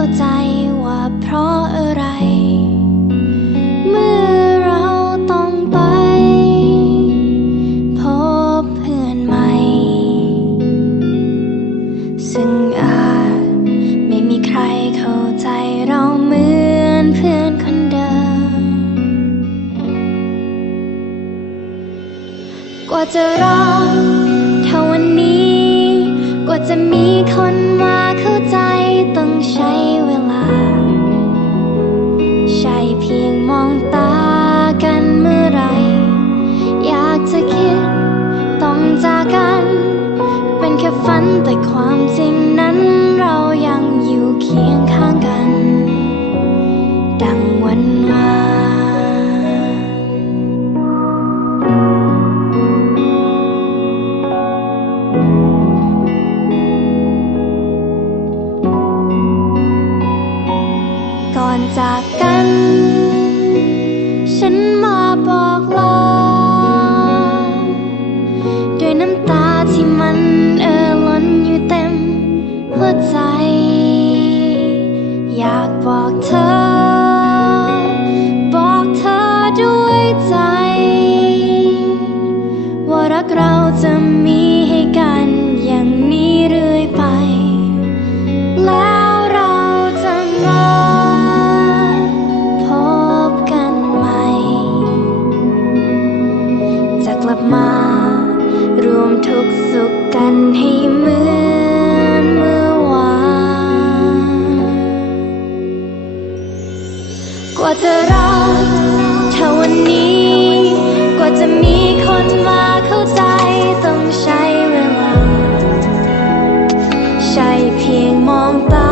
เข้าใจว่าเพราะอะไร เมื่อเราต้องไป พบเพื่อนใหม่ ซึ่งอาจไม่มีใครเข้าใจเราเหมือนเพื่อนคนเดิม กว่าจะรัก แต่ความจริงนั้นเรายังอยู่เคียงข้างกัน ดังวันวานก่อนจากกัน ฉันมาบอกลาด้วยน้ำตาที่มันเอ่ อยากบอกเธอ บอกเธอด้วยใจ ว่ารักเราจะมีให้กันอย่างนี้เรื่อยไป แล้วเราจะมาพบกันใหม่ จะกลับมารวมทุกสุขกันให้เหมือน กว่าจะรักถ้าวันนี้ กว่าจะมีคนมาเข้าใจต้องใช้เวลา ใช่เพียงมองตา